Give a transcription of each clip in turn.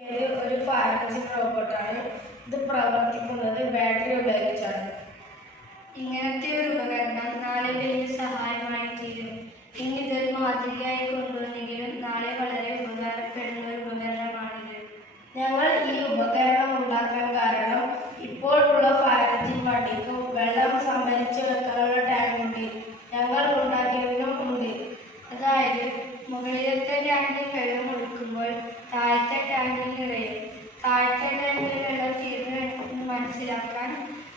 ഒരു fire engine റോബോട്ടാണ്. ഇത് പ്രവർത്തിക്കുന്നത് ബാറ്ററി ഉപയോഗിച്ചാണ്. ഇങ്ങനത്തെ ഒരു ഉപകരണം നാളെ വലിയ സഹായമായി തീരും. ഇന്ന് ഇതൊരു മാതൃകയായി കൊണ്ടുവന്നെങ്കിലും നാളെ വളരെ ഉപകാരപ്പെടുന്ന ഒരു ഉപകരണമാണിത്. ഞങ്ങൾ ഈ ഉപകരണം ഉണ്ടാക്കാൻ കാരണം ഇപ്പോൾ ഉള്ള ഫയർ എഞ്ചിൻ വണ്ടിക്ക് വെള്ളം സംഭരിച്ചു വെക്കാനുള്ള ടാങ്കുണ്ട്. ഞങ്ങൾ ഉണ്ടാക്കിയതിനും ഉണ്ട്. അതായത് മുകളിലത്തെ ടാങ്കിൽ വെള്ളം ഒഴിക്കുമ്പോൾ താഴത്തെ ടാങ്കിൽ നിറയും. താഴത്തെ ടാങ്കിൽ വെള്ളം തീർന്നു എന്ന് മനസ്സിലാക്കാൻ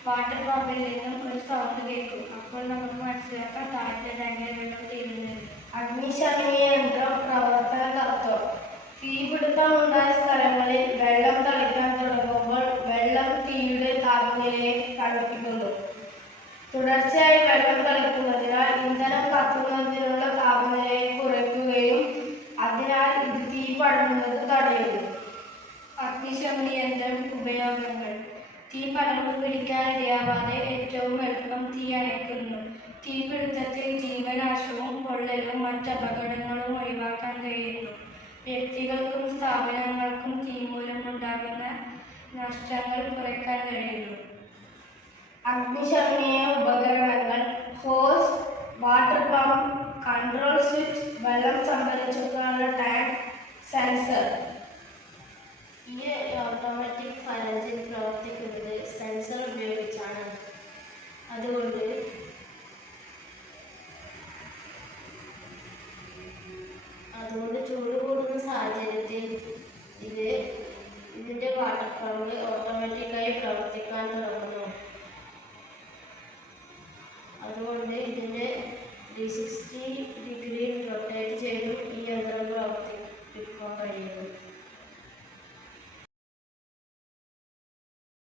വാട്ടർ പമ്പിൽ നിന്നും ഒരു സൗണ്ട് കേൾക്കും. അപ്പോൾ നമുക്ക് മനസ്സിലാക്കാൻ താഴത്തെ ടാങ്കിൽ വെള്ളം തീരുന്നത്. അഗ്നിശമന യന്ത്രം പ്രവർത്തനതത്വം. തീപിടുത്തമുണ്ടായ സ്ഥലങ്ങളിൽ വെള്ളം തളിക്കാൻ തുടങ്ങുമ്പോൾ വെള്ളം തീയുടെ താപനിലയെ തണുപ്പിക്കുന്നു. തുടർച്ചയായി വെള്ളം തളിക്കുന്നതിനാൽ ഇന്ധനം കത്തുന്നതിനുള്ള താപനിലയെ കുറയ്ക്കുകയും അതിനാൽ ഇത് തീ പടരുന്നത് തടയുന്നു. അഗ്നിശമന യന്ത്രം ഉപയോഗങ്ങൾ: തീ പടർന്നു പിടിക്കാനിടയാവാതെ ഏറ്റവും എളുപ്പം തീ അണയ്ക്കുന്നു. തീപിടുത്തത്തിൽ ജീവനാശവും പൊള്ളലും മറ്റപകടങ്ങളും ഒഴിവാക്കാൻ കഴിയുന്നു. വ്യക്തികൾക്കും സ്ഥാപനങ്ങൾക്കും തീ മൂലമുണ്ടാകുന്ന നഷ്ടങ്ങൾ കുറയ്ക്കാൻ കഴിയുന്നു. അഗ്നിശമന ഉപകരണങ്ങൾ: ഹോസ്, വാട്ടർ പമ്പ്, കൺട്രോൾ സ്വിച്ച്, വെള്ളം സംഭരിച്ചുവെക്കാനുള്ള ടാങ്ക്, സെൻസർ. ഈ ഓട്ടോമാറ്റിക് ഫയർ എഞ്ചിൻ പ്രവർത്തിക്കുന്നത് സെൻസർ ഉപയോഗിച്ചാണ്. അതുകൊണ്ട് ചൂട് കൂടുന്ന സാഹചര്യത്തിൽ ഇതിൻ്റെ വാട്ടർ പമ്പ് ഓട്ടോമാറ്റിക്കായി പ്രവർത്തിക്കാൻ തുടങ്ങുന്നു. അതുകൊണ്ട് ഇതിൻ്റെ 360 ഡിഗ്രി റൊട്ടേറ്റ് ചെയ്തും ഈ യന്ത്രം പ്രവർത്തിപ്പിക്കാൻ കഴിയുന്നു.